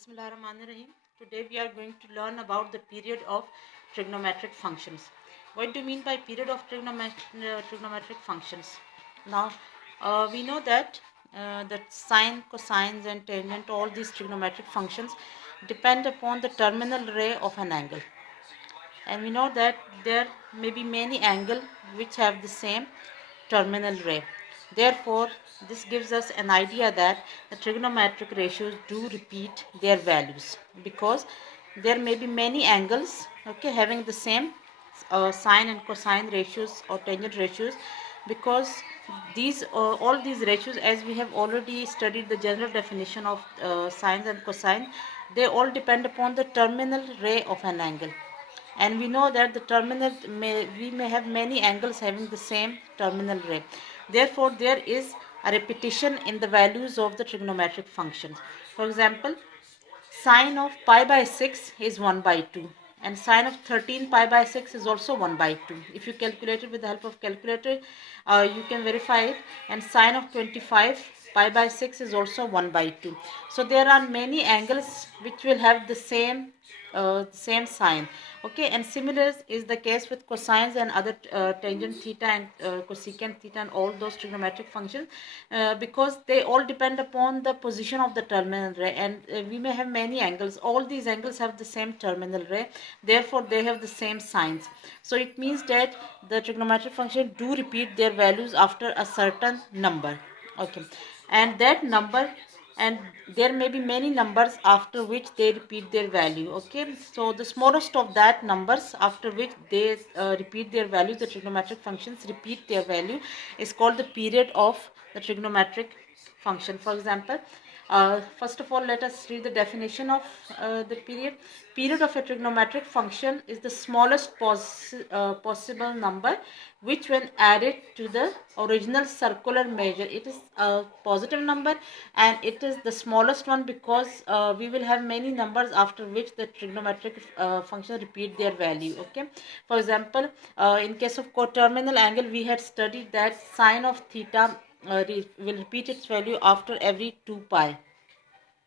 Bismillahirrahmanirrahim. Today we are going to learn about the period of trigonometric functions. What do you mean by period of trigonometric functions? Now, we know that sine, cosines and tangent, all these trigonometric functions depend upon the terminal ray of an angle. And we know that there may be many angles which have the same terminal ray. Therefore, this gives us an idea that the trigonometric ratios do repeat their values, because there may be many angles, okay, having the same sine and cosine ratios or tangent ratios, because these all these ratios, as we have already studied the general definition of sines and cosine, they all depend upon the terminal ray of an angle. And we know that the terminal we may have many angles having the same terminal ray. Therefore, there is a repetition in the values of the trigonometric functions. For example, sine of pi by 6 is 1 by 2, and sine of 13 pi by 6 is also 1 by 2. If you calculate it with the help of calculator, you can verify it. And sine of 25 pi by 6 is also 1 by 2. So there are many angles which will have the same sign, okay. And similar is the case with cosines and other tangent theta and cosecant theta and all those trigonometric functions, because they all depend upon the position of the terminal ray. And we may have many angles, all these angles have the same terminal ray, therefore they have the same signs. So it means that the trigonometric function do repeat their values after a certain number, okay. And that number, and there may be many numbers after which they repeat their value, okay. So the smallest of that numbers after which they repeat their value, the trigonometric functions repeat their value, is called the period of the trigonometric function. For example, first of all, let us read the definition of the period. Period of a trigonometric function is the smallest possible number which, when added to the original circular measure, it is a positive number, and it is the smallest one because we will have many numbers after which the trigonometric function repeat their value, okay. For example, in case of coterminal angle, we had studied that sine of theta will repeat its value after every 2 pi,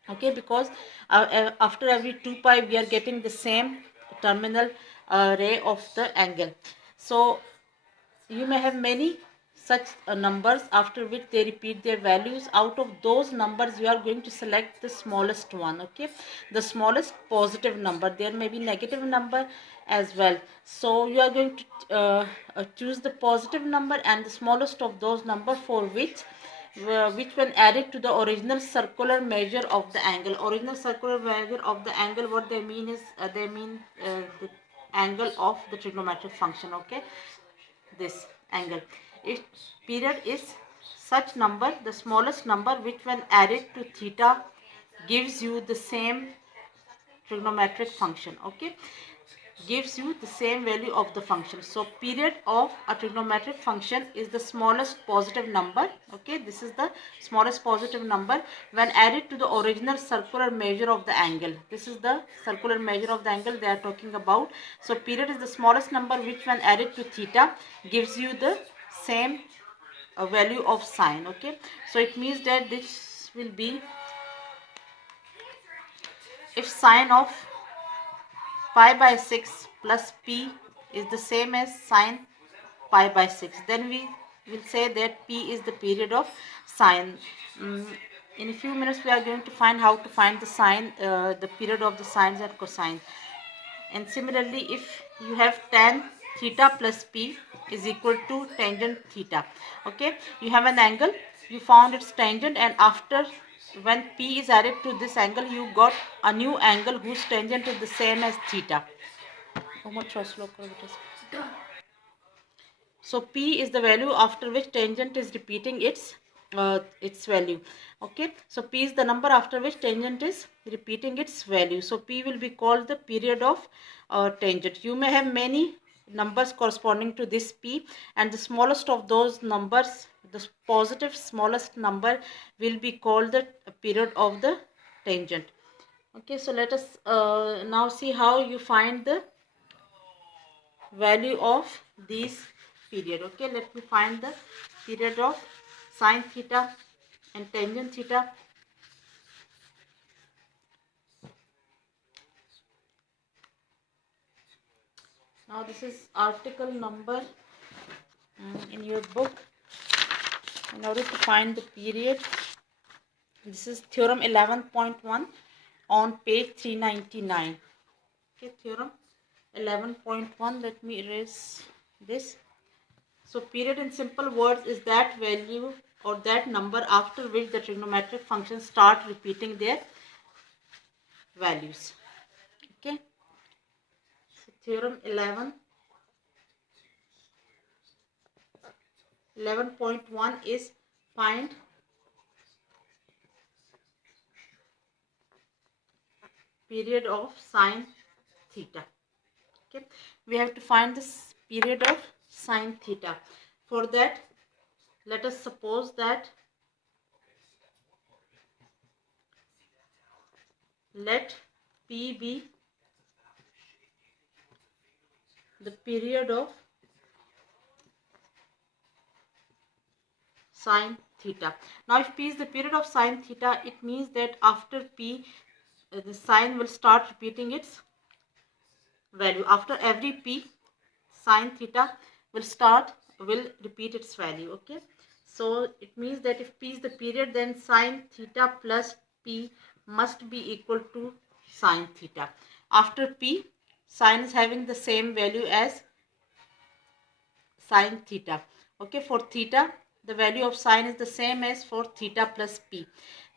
okay, because after every 2 pi we are getting the same terminal ray of the angle. So you may have many such numbers after which they repeat their values. Out of those numbers, you are going to select the smallest one, okay, the smallest positive number. There may be negative number as well, so you are going to choose the positive number and the smallest of those number for which when added to the original circular measure of the angle. Original circular measure of the angle, what they mean is they mean the angle of the trigonometric function, okay, this angle. Its period is such number, the smallest number, which when added to theta gives you the same trigonometric function, okay, gives you the same value of the function. So period of a trigonometric function is the smallest positive number, okay. This is the smallest positive number when added to the original circular measure of the angle. This is the circular measure of the angle they are talking about. So period is the smallest number which, when added to theta, gives you the same value of sine, okay. So it means that this will be, if sine of pi by 6 plus p is the same as sine pi by 6, then we will say that p is the period of sine. In a few minutes we are going to find how to find the sine, the period of the sines and cosines. And similarly, if you have tan theta plus p is equal to tangent theta, okay, you have an angle, you found its tangent, and after when p is added to this angle, you got a new angle whose tangent is the same as theta. So p is the value after which tangent is repeating its value, okay. So p is the number after which tangent is repeating its value. So p will be called the period of tangent. You may have many numbers corresponding to this p, and the smallest of those numbers, the positive smallest number, will be called the period of the tangent, okay. So let us now see how you find the value of these period, okay. Let me find the period of sine theta and tangent theta. Now this is article number in your book. In order to find the period, this is theorem 11.1 on page 399. Okay, theorem 11.1. Let me erase this. So period in simple words is that value or that number after which the trigonometric functions start repeating their values. Okay. So theorem 11.1 is find period of sine theta. Okay, we have to find this period of sine theta. For that, let us suppose that let P be the period of sine theta. Now if P is the period of sine theta, it means that after P, the sine will start repeating its value. After every P, sine theta will repeat its value. Okay, so it means that if P is the period, then sine theta plus P must be equal to sine theta. After P, sine is having the same value as sine theta. Okay, for theta, the value of sine is the same as for theta plus P.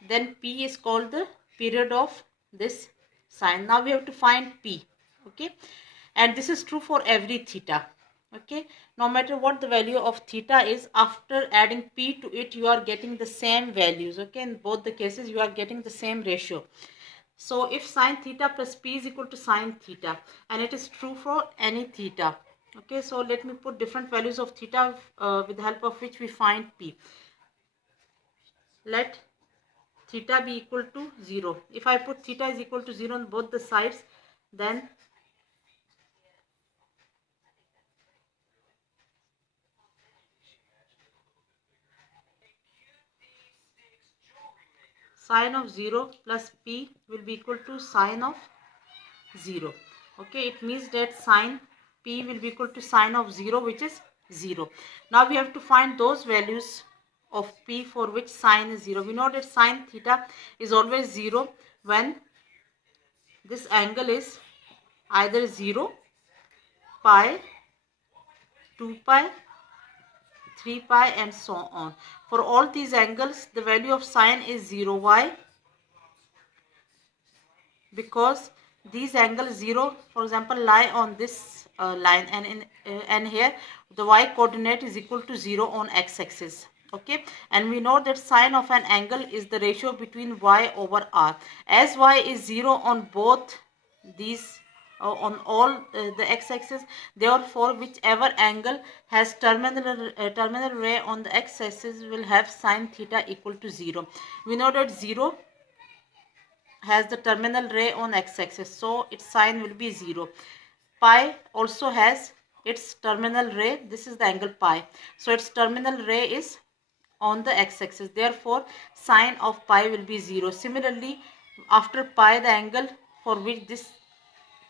Then P is called the period of this sine. Now we have to find P. Okay, and this is true for every theta. Okay, no matter what the value of theta is, after adding P to it, you are getting the same values. Okay, in both the cases, you are getting the same ratio. So if sine theta plus P is equal to sine theta, and it is true for any theta. Okay, so let me put different values of theta with the help of which we find P. Let theta be equal to 0. If I put theta is equal to 0 on both the sides, then sine of 0 plus P will be equal to sine of 0. Okay, it means that sine P will be equal to sine of 0, which is 0. Now we have to find those values of P for which sine is 0. We know that sine theta is always 0 when this angle is either 0, pi, 2 pi, 3 pi and so on. For all these angles, the value of sine is 0. Why? Because these angles 0, for example, lie on this line, and here the y coordinate is equal to 0 on x-axis. Okay, and we know that sine of an angle is the ratio between y over r. As y is 0 on both these on all the x-axis, therefore whichever angle has terminal ray on the x-axis will have sine theta equal to 0. We know that 0 has the terminal ray on x-axis, so its sine will be 0. Pi also has its terminal ray. This is the angle pi, so its terminal ray is on the x-axis, therefore sine of pi will be 0. Similarly, after pi, the angle for which this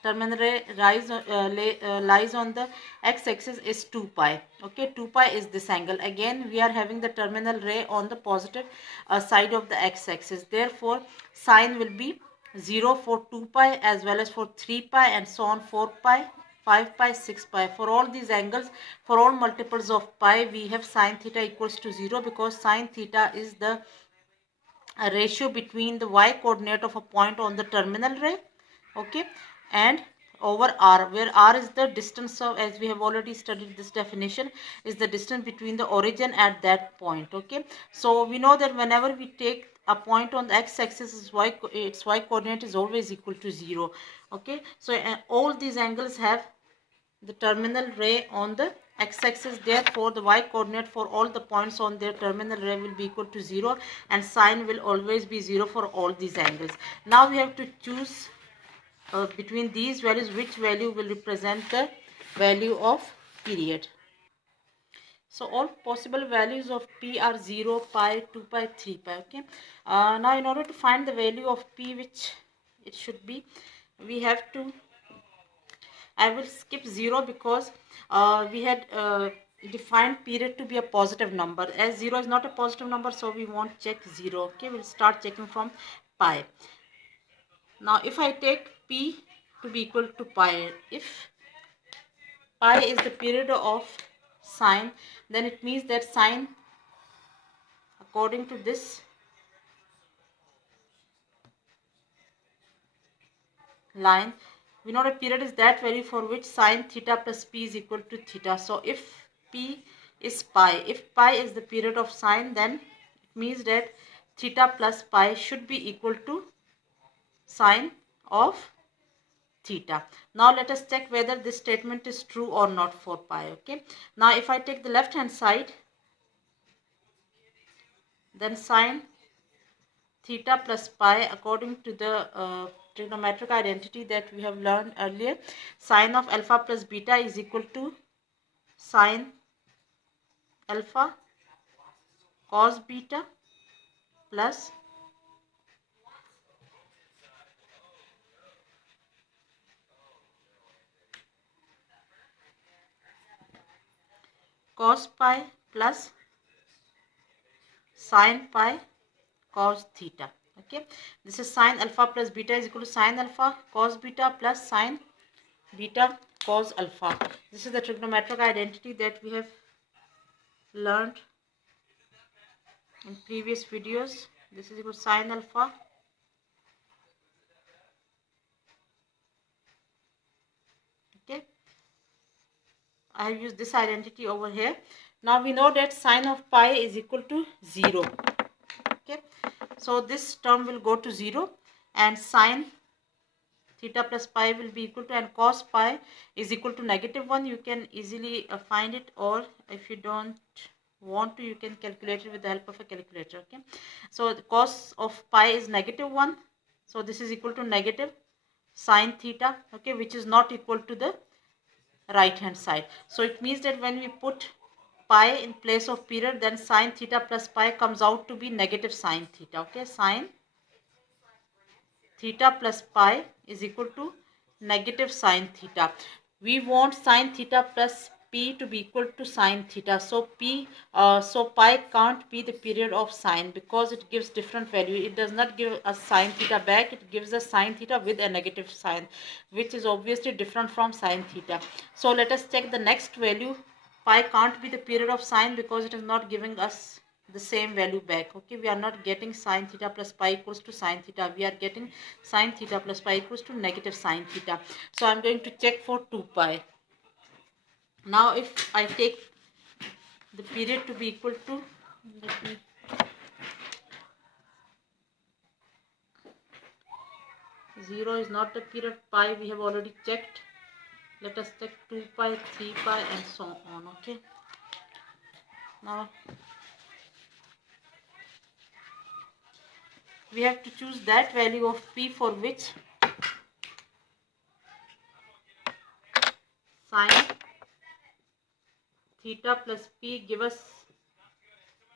terminal ray lies on the x-axis is 2 pi. Okay, 2 pi is this angle. Again, we are having the terminal ray on the positive side of the x-axis. Therefore, sine will be 0 for 2 pi as well as for 3 pi and so on, 4 pi, 5 pi, 6 pi. For all these angles, for all multiples of pi, we have sine theta equals to 0, because sine theta is the ratio between the y coordinate of a point on the terminal ray, okay, and over r, where r is the distance of, as we have already studied this definition, is the distance between the origin at that point. Okay, so we know that whenever we take a point on the x-axis, its y coordinate is always equal to 0. Okay, so all these angles have the terminal ray on the x-axis, therefore the y coordinate for all the points on their terminal ray will be equal to 0, and sine will always be 0 for all these angles. Now we have to choose between these values which value will represent the value of period. So all possible values of P are 0, pi, 2 pi, 3 pi. Okay, now in order to find the value of P, which it should be, we have to I will skip 0 because we had defined period to be a positive number. As 0 is not a positive number, so we won't check 0. Okay, we'll start checking from pi. Now if I take p to be equal to pi, if pi is the period of sine, then it means that sine, according to this line, we know that period is that value for which sine theta plus p is equal to theta. So if p is pi, if pi is the period of sine, then it means that theta plus pi should be equal to sine of theta. Now let us check whether this statement is true or not for pi. Okay, now if I take the left hand side, then sine theta plus pi, according to the trigonometric identity that we have learned earlier, sine of alpha plus beta is equal to sine alpha cos beta plus cos pi plus sine pi cos theta. Okay, this is sine alpha plus beta is equal to sine alpha cos beta plus sine beta cos alpha. This is the trigonometric identity that we have learned in previous videos. This is equal to sine alpha okay, I have used this identity over here. Now we know that sine of pi is equal to 0. Okay, so this term will go to 0 and sine theta plus pi will be equal to, and cos pi is equal to -1. You can easily find it, or if you don't want to, you can calculate it with the help of a calculator. Okay, so the cos of pi is -1, so this is equal to negative sine theta, okay, which is not equal to the right hand side. So it means that when we put pi in place of period, then sine theta plus pi comes out to be negative sine theta. Okay, sine theta plus pi is equal to negative sine theta. We want sine theta plus p to be equal to sine theta. So pi can't be the period of sine because it gives different value. It does not give us sine theta back. It gives us sine theta with a negative sign, which is obviously different from sine theta. So let us check the next value. Pi can't be the period of sine because it is not giving us the same value back. Okay, we are not getting sine theta plus pi equals to sine theta. We are getting sine theta plus pi equals to negative sine theta. So I am going to check for 2 pi. Now if I take the period to be equal to, 0 is not the period, pi we have already checked. Let us check 2 pi, 3 pi and so on. Okay, now we have to choose that value of p for which sine theta plus p give us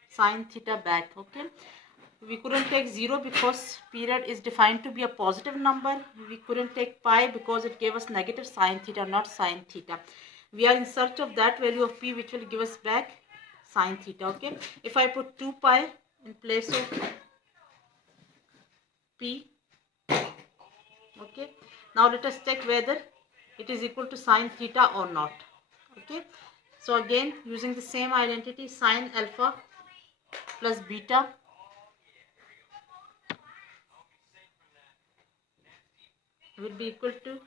sine theta back. Okay, we couldn't take 0 because period is defined to be a positive number. We couldn't take pi because it gave us negative sine theta, not sine theta. We are in search of that value of p which will give us back sine theta. Okay, if I put 2 pi in place of p, okay, now let us check whether it is equal to sine theta or not. Okay, so again using the same identity, sine alpha plus beta will be equal to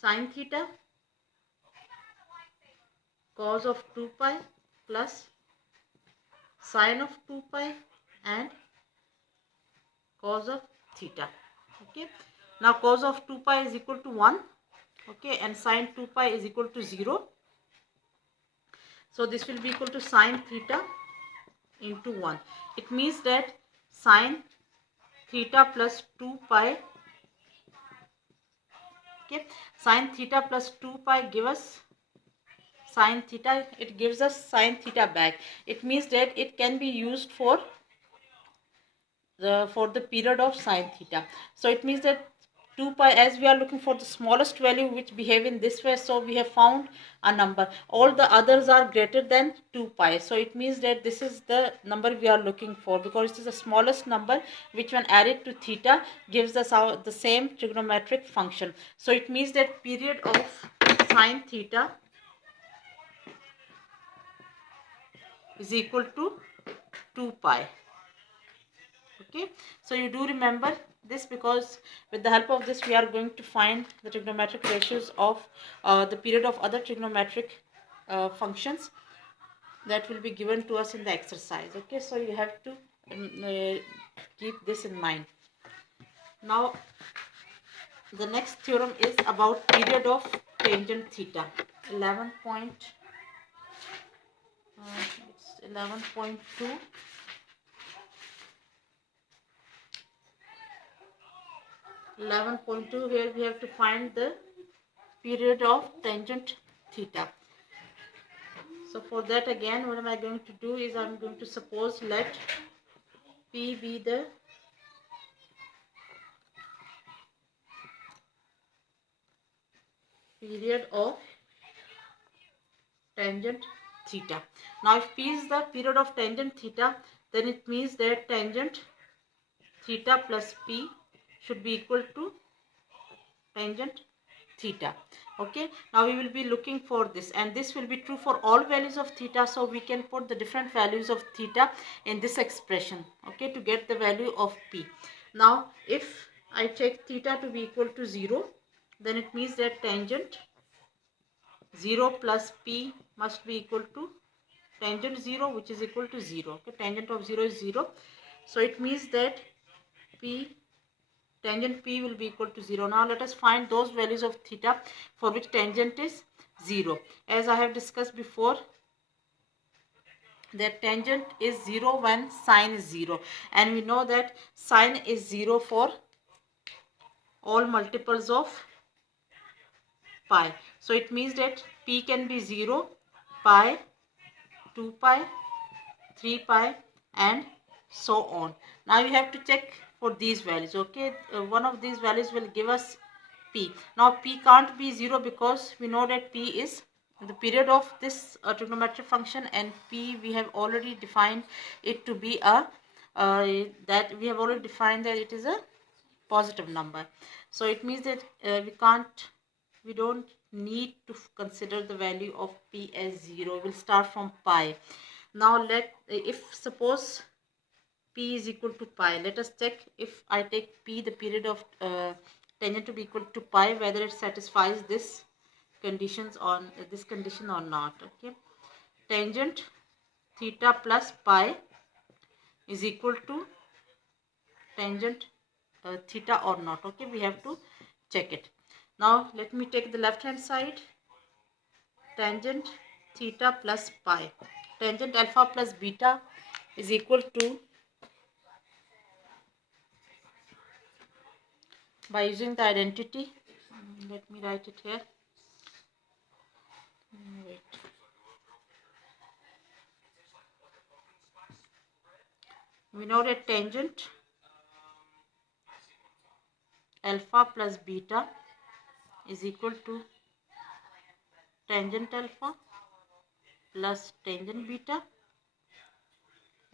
sine theta cos of 2 pi plus sine of 2 pi and cos of theta. Okay, now cos of 2 pi is equal to 1, okay, and sine 2 pi is equal to 0. So this will be equal to sine theta into 1. It means that sine theta plus 2 pi, okay, sine theta plus 2 pi give us sine theta. It gives us sine theta back. It means that it can be used for the period of sine theta. So it means that 2 pi, as we are looking for the smallest value which behave in this way, so we have found a number. All the others are greater than 2 pi, so it means that this is the number we are looking for, because it is the smallest number which when added to theta gives us the same trigonometric function. So it means that period of sine theta is equal to 2 pi. Okay, so you do remember this, because with the help of this we are going to find the trigonometric ratios of the period of other trigonometric functions that will be given to us in the exercise. Okay, so you have to keep this in mind. Now the next theorem is about period of tangent theta. 11.2. 11.2, here we have to find the period of tangent theta. So for that, again, what am I going to do is I'm going to suppose let P be the period of tangent theta. Now if P is the period of tangent theta, then it means that tangent theta plus P should be equal to tangent theta. Okay, now we will be looking for this, and this will be true for all values of theta, so we can put the different values of theta in this expression, okay, to get the value of P. Now if I take theta to be equal to 0, then it means that tangent 0 plus P must be equal to tangent 0, which is equal to 0. Okay, tangent of 0 is 0, so it means that tangent P will be equal to 0. Now let us find those values of theta for which tangent is 0. As I have discussed before, that tangent is 0 when sine is 0, and we know that sine is 0 for all multiples of pi. So it means that P can be 0, pi, 2 pi, 3 pi, and so on. Now you have to check for these values. Okay, one of these values will give us P. Now P can't be 0, because we know that P is the period of this trigonometric function, and P we have already defined it to be a it is a positive number. So it means that we don't need to consider the value of P as 0. We'll start from pi. Now if suppose P is equal to pi, let us check if I take P, the period of tangent, to be equal to pi, whether it satisfies this condition or not. Okay, tangent theta plus pi is equal to tangent theta or not. Okay, we have to check it. Now let me take the left hand side. Tangent theta plus pi, tangent alpha plus beta is equal to, by using the identity, let me write it here. Wait. We know that tangent alpha plus beta is equal to tangent alpha plus tangent beta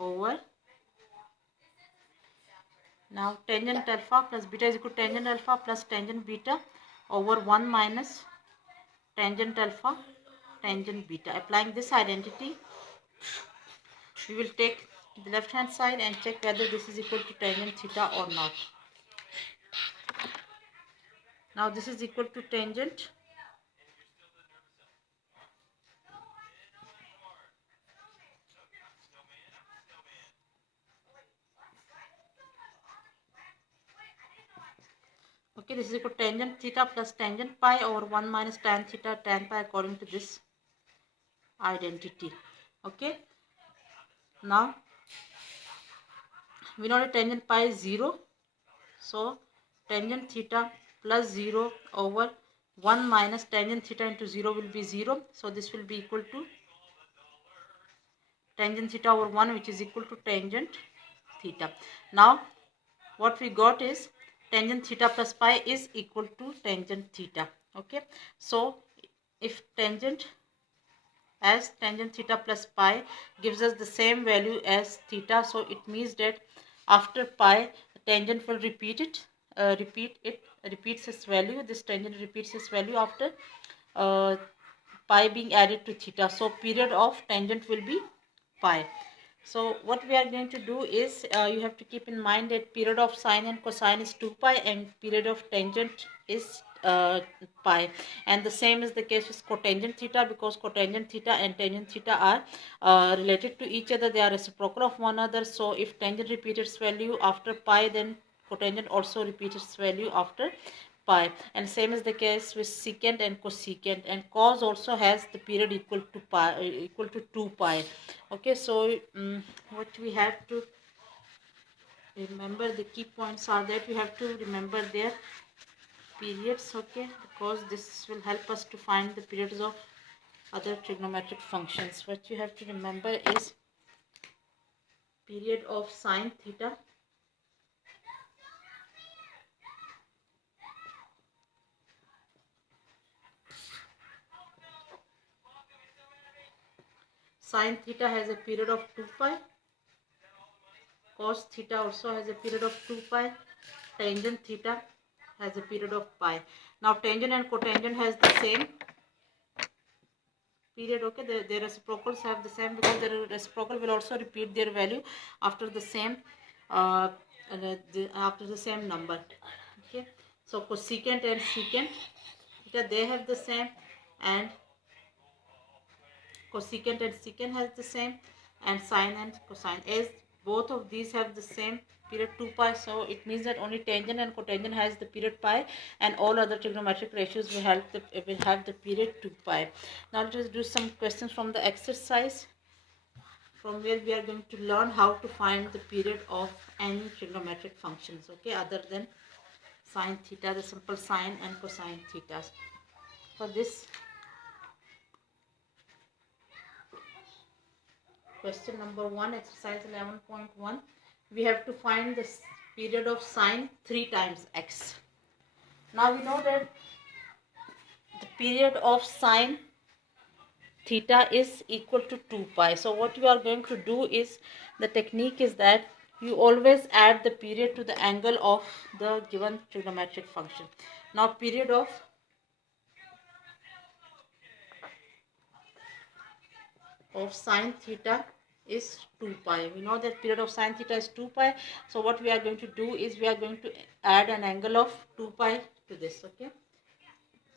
over, now tangent alpha plus beta is equal to tangent alpha plus tangent beta over 1 minus tangent alpha tangent beta. Applying this identity, we will take the left hand side and check whether this is equal to tangent theta or not. Now this is equal to tangent okay, this is equal to tangent theta plus tangent pi over 1 minus tan theta tan pi, according to this identity. Okay, now we know that tangent pi is 0, so tangent theta plus 0 over 1 minus tangent theta into 0 will be 0, so this will be equal to tangent theta over 1, which is equal to tangent theta. Now what we got is tangent theta plus pi is equal to tangent theta. Okay, so if tangent theta plus pi gives us the same value as theta, so it means that after pi tangent will repeats its value. This tangent repeats its value after uh, pi being added to theta. So period of tangent will be pi. So what we are going to do is you have to keep in mind that period of sine and cosine is 2 pi and period of tangent is pi, and the same is the case with cotangent theta, because cotangent theta and tangent theta are related to each other. They are reciprocal of one another. So if tangent repeats its value after pi, then cotangent also repeats its value after pi, and same is the case with secant and cosecant, and cos also has the period equal to pi, equal to 2 pi. Okay, so what we have to remember, the key points are that we have to remember their periods, okay, because this will help us to find the periods of other trigonometric functions. What you have to remember is period of sine theta, sine theta has a period of 2 pi, cos theta also has a period of 2 pi, tangent theta has a period of pi. Now tangent and cotangent has the same period. Okay, their reciprocals have the same, because their reciprocal will also repeat their value after the same after the same number. Okay, so cosecant and secant theta, they have the same, and cosecant and secant has the same, and sine and cosine, as both of these have the same period 2 pi, so it means that only tangent and cotangent has the period pi, and all other trigonometric ratios will have the period 2 pi. Now let us do some questions from the exercise, from where we are going to learn how to find the period of any trigonometric functions, okay, other than sine theta, the simple sine and cosine thetas. For this question number 1, exercise 11.1, we have to find the period of sine 3 times x. Now we know that the period of sine theta is equal to 2 pi. So what you are going to do is, the technique is that you always add the period to the angle of the given trigonometric function. Now period of sine theta is 2 pi. We know that period of sine theta is 2 pi. So what we are going to do is, we are going to add an angle of 2 pi to this. Okay,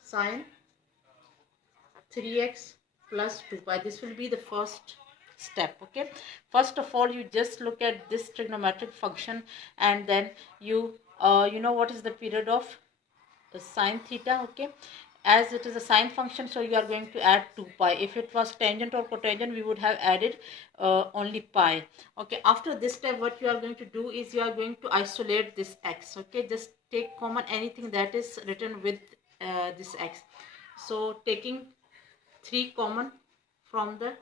sine 3x plus 2 pi. This will be the first step. Okay, first of all, you just look at this trigonometric function, and then you know what is the period of sine theta. Okay, as it is a sine function, so you are going to add 2 pi. If it was tangent or cotangent, we would have added only pi. Okay, after this step, what you are going to do is, you are going to isolate this x. Okay, just take common anything that is written with this x. So taking 3 common from the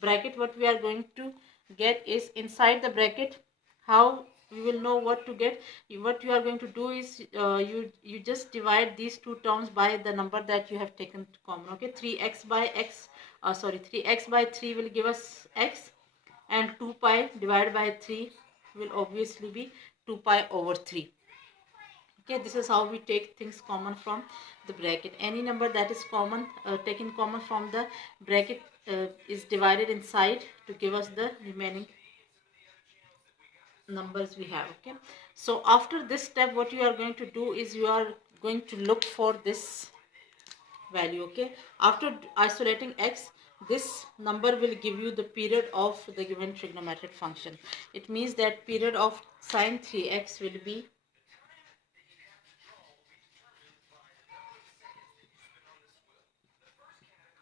bracket, what we are going to get is, inside the bracket, how we will know what to get. What you are going to do is, you just divide these two terms by the number that you have taken common. Okay, 3x by x, 3x by 3 will give us x, and 2 pi divided by 3 will obviously be 2 pi over 3. Okay, this is how we take things common from the bracket. Any number that is common, taken common from the bracket, is divided inside to give us the remaining numbers we have. Okay, so after this step, what you are going to do is, you are going to look for this value. Okay, after isolating x, this number will give you the period of the given trigonometric function. It means that period of sine 3x will be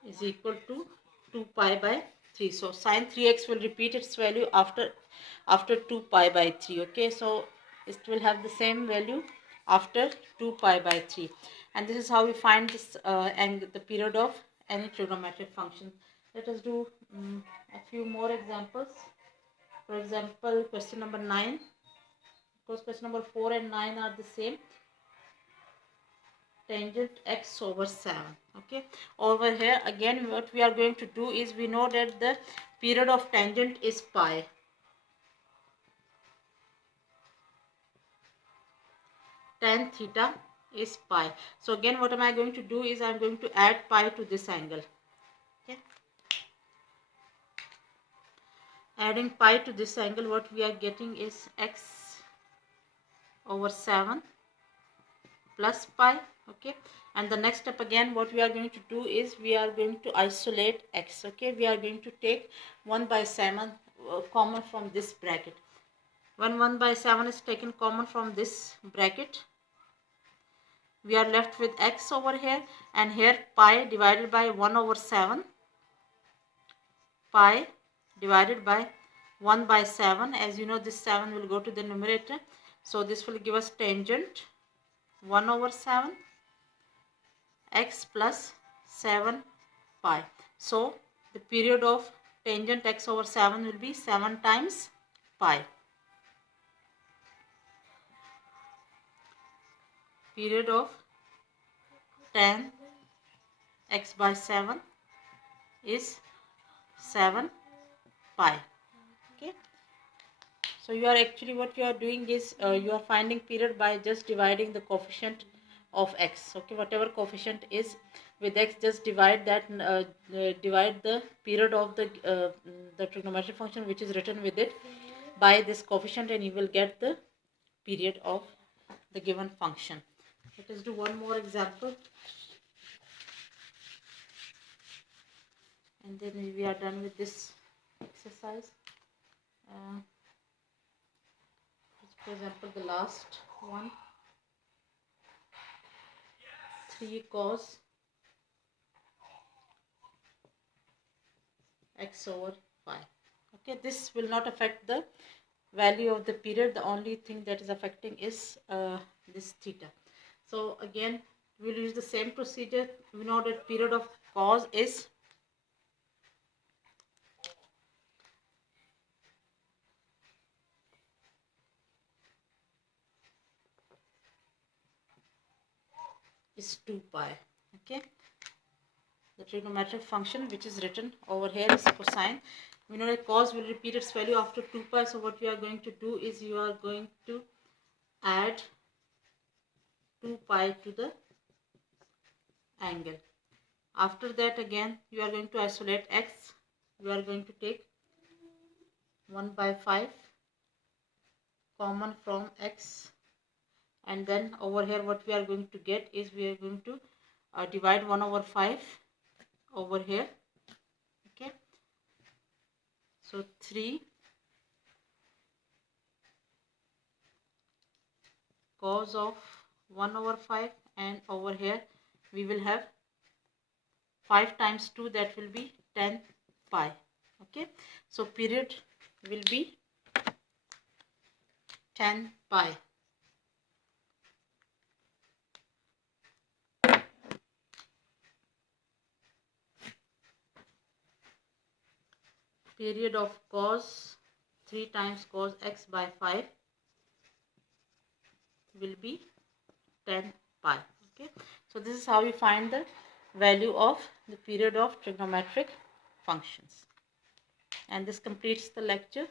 is equal to 2 pi by 3. So sine 3x will repeat its value after 2 pi by 3. Okay, so it will have the same value after 2 pi by 3, and this is how we find this and the period of any trigonometric function. Let us do a few more examples. For example, question number 9. because question number 4 and 9 are the same. Tangent x over 7. Okay, over here again what we are going to do is, we know that the period of tangent is pi. Tan theta is pi. So again what am I going to do is, I am going to add pi to this angle. Okay, adding pi to this angle, what we are getting is x over 7 plus pi. Okay, and the next step again what we are going to do is, we are going to isolate x. Okay, we are going to take 1 by 7 common from this bracket. When 1 by 7 is taken common from this bracket, we are left with x over here, and here pi divided by 1 over 7, pi divided by 1 by 7. As you know, this 7 will go to the numerator, so this will give us tangent 1 over 7 x plus 7 pi. So the period of tangent x over 7 will be 7 times pi. Period of tan x by 7 is 7 pi. Okay, so you are actually, what you are doing is, you are finding period by just dividing the coefficient of x. Okay, whatever coefficient is with x, just divide that, divide the period of the trigonometric function which is written with it by this coefficient, and you will get the period of the given function. Let us do one more example, and then we are done with this exercise. For example, the last one, 3 cos x over 5. Okay, this will not affect the value of the period. The only thing that is affecting is this theta. So again we will use the same procedure. We know that period of cos is is 2 pi. Okay, the trigonometric function which is written over here is cosine. We know that cos will repeat its value after 2 pi. So what you are going to do is, you are going to add 2 pi to the angle. After that again you are going to isolate x. You are going to take 1 by 5 common from x, and then over here what we are going to get is, we are going to divide 1 over 5 over here. Okay, so 3 cos of 1 over 5, and over here we will have 5 times 2, that will be 10 pi. Okay, so period will be 10 pi. Period of cos 3 times cos x by 5 will be 10 pi. Okay, so this is how we find the value of the period of trigonometric functions. And this completes the lecture.